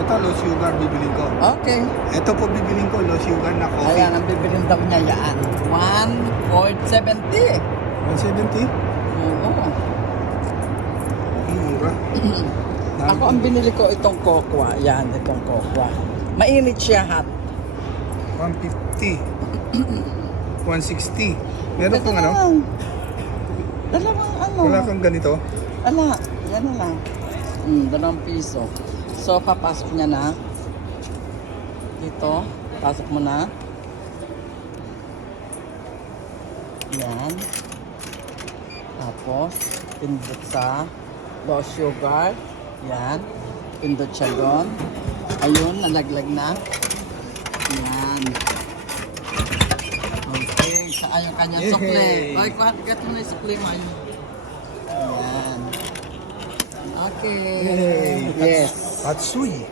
Ito, low sugar bibiling ko. Okay. Ito po bibiling ko, low sugar na coffee. Ayan, ang bibilin daw niya yan. 1.70. 170? Oo. Mura. Ako ang binili ko itong kokwa. Yan, itong kokwa. Mainit siya hot. 150. 160. Meron pong ano? Dalawang ano. Wala kang ganito? Ala, yan na lang. 2 piso. So, papasok niya na. Dito. Pasok mo na. Yan. Tapos, pindot sa low sugar. Yan. Pindot siya doon. Ayun, nalaglag na. Yan. Okay. Saan yung kanyang sukle? Ay, kat mo na yung sukle mo. Ayun. Yan. Okay. Yay! Yes. Patsui.